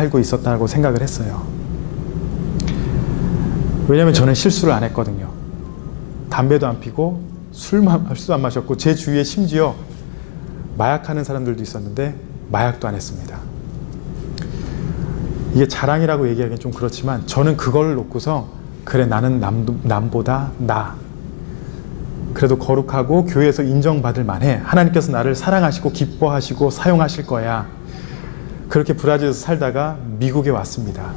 살고 있었다고 생각을 했어요. 왜냐하면 저는 실수를 안 했거든요. 담배도 안 피고 술도 안 마셨고, 제 주위에 심지어 마약하는 사람들도 있었는데 마약도 안 했습니다. 이게 자랑이라고 얘기하기는 좀 그렇지만 저는 그걸 놓고서 그래, 나는 남보다 그래도 거룩하고 교회에서 인정받을 만해. 하나님께서 나를 사랑하시고 기뻐하시고 사용하실 거야. 그렇게 브라질에서 살다가 미국에 왔습니다.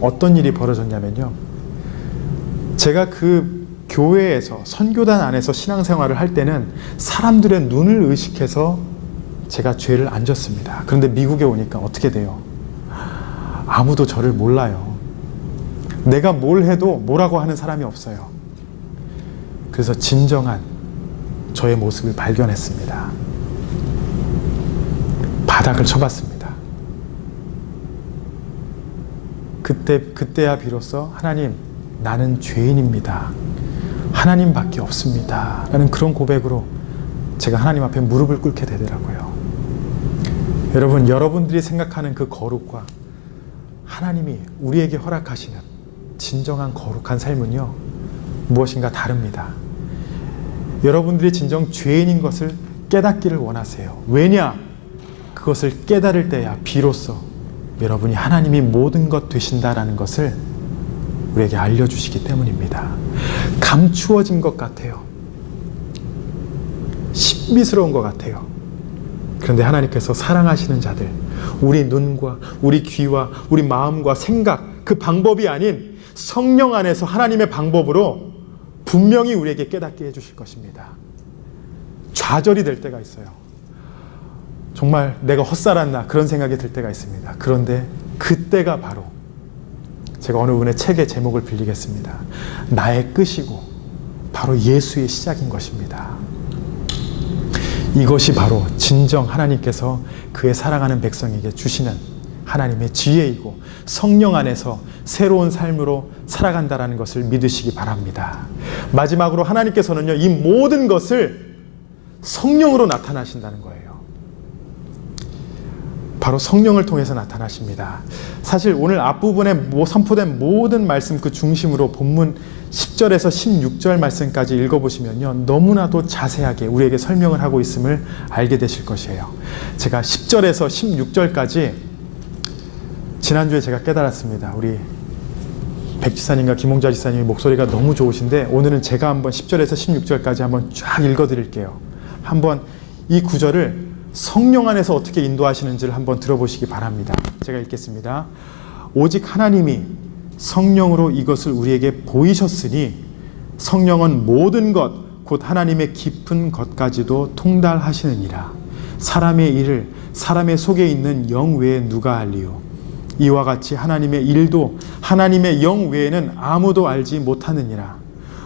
어떤 일이 벌어졌냐면요, 제가 그 교회에서 선교단 안에서 신앙생활을 할 때는 사람들의 눈을 의식해서 제가 죄를 안 졌습니다. 그런데 미국에 오니까 어떻게 돼요? 아무도 저를 몰라요. 내가 뭘 해도 뭐라고 하는 사람이 없어요. 그래서 진정한 저의 모습을 발견했습니다. 바닥을 쳐봤습니다. 그때야 비로소 하나님, 나는 죄인입니다. 하나님밖에 없습니다. 라는 그런 고백으로 제가 하나님 앞에 무릎을 꿇게 되더라고요. 여러분, 여러분들이 생각하는 그 거룩과 하나님이 우리에게 허락하시는 진정한 거룩한 삶은요, 무엇인가 다릅니다. 여러분들이 진정 죄인인 것을 깨닫기를 원하세요. 왜냐? 그것을 깨달을 때야 비로소 여러분이 하나님이 모든 것 되신다라는 것을 우리에게 알려주시기 때문입니다. 감추어진 것 같아요. 신비스러운 것 같아요. 그런데 하나님께서 사랑하시는 자들, 우리 눈과 우리 귀와 우리 마음과 생각, 그 방법이 아닌 성령 안에서 하나님의 방법으로 분명히 우리에게 깨닫게 해주실 것입니다. 좌절이 될 때가 있어요. 정말 내가 헛살았나 그런 생각이 들 때가 있습니다. 그런데 그때가 바로, 제가 어느 분의 책의 제목을 빌리겠습니다. 나의 끝이고 바로 예수의 시작인 것입니다. 이것이 바로 진정 하나님께서 그의 사랑하는 백성에게 주시는 하나님의 지혜이고 성령 안에서 새로운 삶으로 살아간다는 것을 믿으시기 바랍니다. 마지막으로 하나님께서는요, 이 모든 것을 성령으로 나타나신다는 거예요. 바로 성령을 통해서 나타나십니다. 사실 오늘 앞부분에 선포된 모든 말씀 그 중심으로 본문 10절에서 16절 말씀까지 읽어보시면요, 너무나도 자세하게 우리에게 설명을 하고 있음을 알게 되실 것이에요. 제가 10절에서 16절까지 지난주에 제가 깨달았습니다. 우리 백 지사님과 김홍자 지사님의 목소리가 너무 좋으신데 오늘은 제가 한번 10절에서 16절까지 한번 쫙 읽어드릴게요. 한번 이 구절을 성령 안에서 어떻게 인도하시는지를 한번 들어보시기 바랍니다. 제가 읽겠습니다. 오직 하나님이 성령으로 이것을 우리에게 보이셨으니 성령은 모든 것 곧 하나님의 깊은 것까지도 통달하시느니라. 사람의 일을 사람의 속에 있는 영 외에 누가 알리요? 이와 같이 하나님의 일도 하나님의 영 외에는 아무도 알지 못하느니라.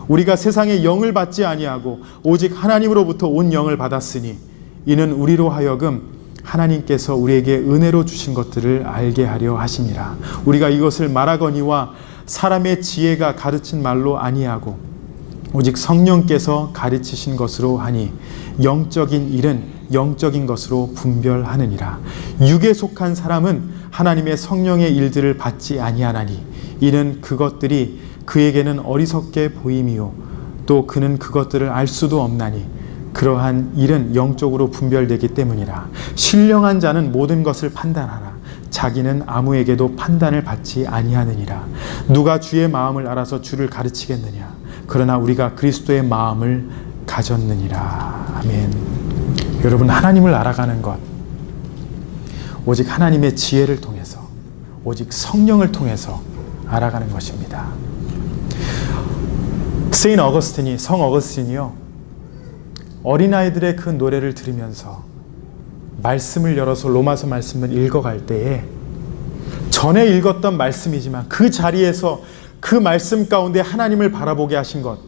우리가 세상의 영을 받지 아니하고 오직 하나님으로부터 온 영을 받았으니 이는 우리로 하여금 하나님께서 우리에게 은혜로 주신 것들을 알게 하려 하심이라. 우리가 이것을 말하거니와 사람의 지혜가 가르친 말로 아니하고 오직 성령께서 가르치신 것으로 하니 영적인 일은 영적인 것으로 분별하느니라. 육에 속한 사람은 하나님의 성령의 일들을 받지 아니하나니 이는 그것들이 그에게는 어리석게 보임이요 또 그는 그것들을 알 수도 없나니 그러한 일은 영적으로 분별되기 때문이라. 신령한 자는 모든 것을 판단하나 자기는 아무에게도 판단을 받지 아니하느니라. 누가 주의 마음을 알아서 주를 가르치겠느냐. 그러나 우리가 그리스도의 마음을 가졌느니라. 아멘. 여러분, 하나님을 알아가는 것 오직 하나님의 지혜를 통해서, 오직 성령을 통해서 알아가는 것입니다. 성 어거스틴이요, 어린아이들의 그 노래를 들으면서 말씀을 열어서 로마서 말씀을 읽어갈 때에 전에 읽었던 말씀이지만 그 자리에서 그 말씀 가운데 하나님을 바라보게 하신 것,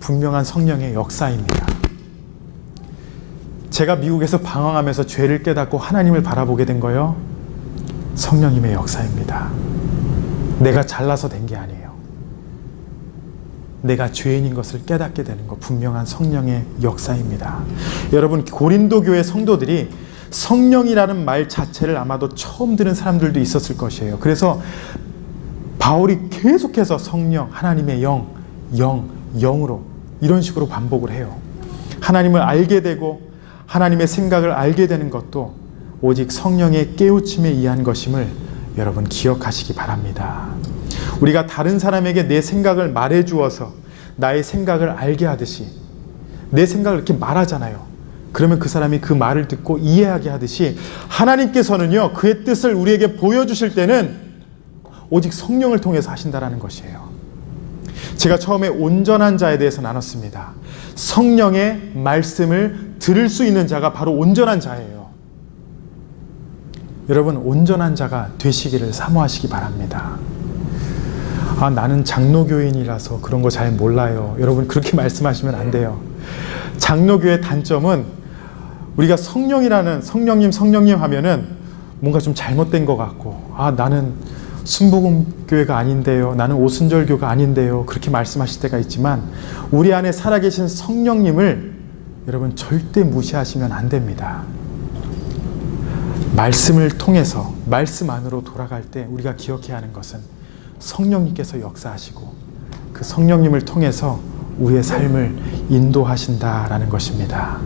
분명한 성령의 역사입니다. 제가 미국에서 방황하면서 죄를 깨닫고 하나님을 바라보게 된 거요, 성령님의 역사입니다. 내가 잘나서 된 게 아니에요. 내가 죄인인 것을 깨닫게 되는 것, 분명한 성령의 역사입니다. 여러분, 고린도 교회 성도들이 성령이라는 말 자체를 아마도 처음 들은 사람들도 있었을 것이에요. 그래서 바울이 계속해서 성령, 하나님의 영, 영으로 이런 식으로 반복을 해요. 하나님을 알게 되고 하나님의 생각을 알게 되는 것도 오직 성령의 깨우침에 의한 것임을 여러분 기억하시기 바랍니다. 우리가 다른 사람에게 내 생각을 말해 주어서 나의 생각을 알게 하듯이 내 생각을 이렇게 말하잖아요. 그러면 그 사람이 그 말을 듣고 이해하게 하듯이 하나님께서는요, 그의 뜻을 우리에게 보여주실 때는 오직 성령을 통해서 하신다라는 것이에요. 제가 처음에 온전한 자에 대해서 나눴습니다. 성령의 말씀을 들을 수 있는 자가 바로 온전한 자예요. 여러분, 온전한 자가 되시기를 사모하시기 바랍니다. 나는 장로교인이라서 그런 거 잘 몰라요. 여러분, 그렇게 말씀하시면 안 돼요. 장로교의 단점은 우리가 성령이라는 성령님 하면은 뭔가 좀 잘못된 것 같고, 나는 순복음교회가 아닌데요, 나는 오순절교가 아닌데요, 그렇게 말씀하실 때가 있지만 우리 안에 살아계신 성령님을 여러분 절대 무시하시면 안 됩니다. 말씀을 통해서 말씀 안으로 돌아갈 때 우리가 기억해야 하는 것은 성령님께서 역사하시고 그 성령님을 통해서 우리의 삶을 인도하신다라는 것입니다.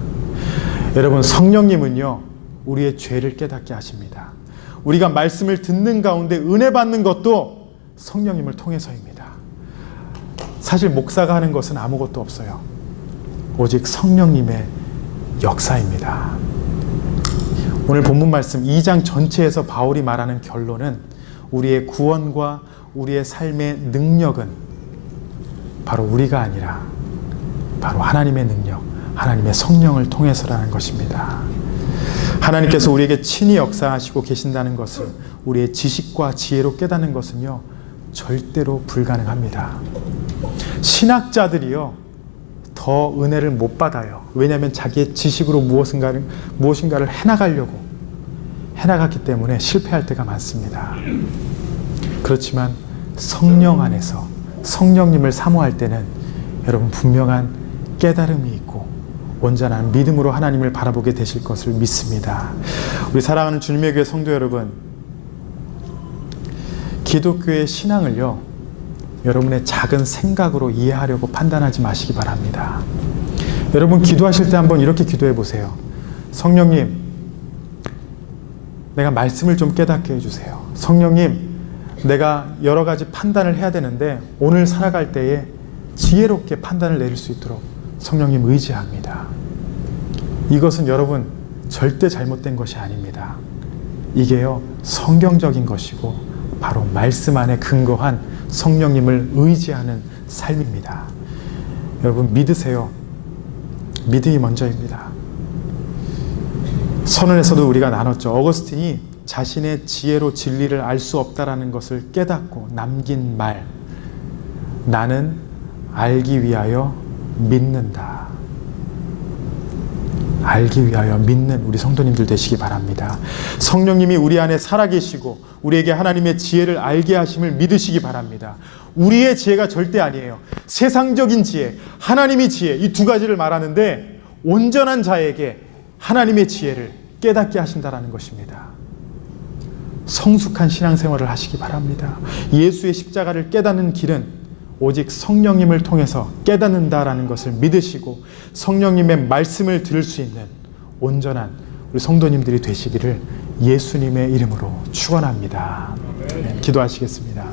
여러분, 성령님은요, 우리의 죄를 깨닫게 하십니다. 우리가 말씀을 듣는 가운데 은혜 받는 것도 성령님을 통해서입니다. 사실 목사가 하는 것은 아무것도 없어요. 오직 성령님의 역사입니다. 오늘 본문 말씀 2장 전체에서 바울이 말하는 결론은 우리의 구원과 우리의 삶의 능력은 바로 우리가 아니라 바로 하나님의 능력, 하나님의 성령을 통해서라는 것입니다. 하나님께서 우리에게 친히 역사하시고 계신다는 것을 우리의 지식과 지혜로 깨닫는 것은요, 절대로 불가능합니다. 신학자들이요, 더 은혜를 못 받아요. 왜냐하면 자기의 지식으로 무엇인가를 해나갔기 때문에 실패할 때가 많습니다. 그렇지만 성령 안에서 성령님을 사모할 때는 여러분 분명한 깨달음이 있고 온전한 믿음으로 하나님을 바라보게 되실 것을 믿습니다. 우리 사랑하는 주님의 교회 성도 여러분, 기독교의 신앙을요, 여러분의 작은 생각으로 이해하려고 판단하지 마시기 바랍니다. 여러분, 기도하실 때 한번 이렇게 기도해 보세요. 성령님, 내가 말씀을 좀 깨닫게 해주세요. 성령님, 내가 여러 가지 판단을 해야 되는데 오늘 살아갈 때에 지혜롭게 판단을 내릴 수 있도록 성령님 의지합니다. 이것은 여러분 절대 잘못된 것이 아닙니다. 이게요, 성경적인 것이고 바로 말씀 안에 근거한 성령님을 의지하는 삶입니다. 여러분 믿으세요. 믿음이 먼저입니다. 선언에서도 우리가 나눴죠. 어거스틴이 자신의 지혜로 진리를 알 수 없다라는 것을 깨닫고 남긴 말, 나는 알기 위하여 믿는다. 알기 위하여 믿는 우리 성도님들 되시기 바랍니다. 성령님이 우리 안에 살아계시고 우리에게 하나님의 지혜를 알게 하심을 믿으시기 바랍니다. 우리의 지혜가 절대 아니에요. 세상적인 지혜, 하나님의 지혜, 이 두 가지를 말하는데 온전한 자에게 하나님의 지혜를 깨닫게 하신다라는 것입니다. 성숙한 신앙생활을 하시기 바랍니다. 예수의 십자가를 깨닫는 길은 오직 성령님을 통해서 깨닫는다라는 것을 믿으시고 성령님의 말씀을 들을 수 있는 온전한 우리 성도님들이 되시기를 예수님의 이름으로 축원합니다. 네, 기도하시겠습니다.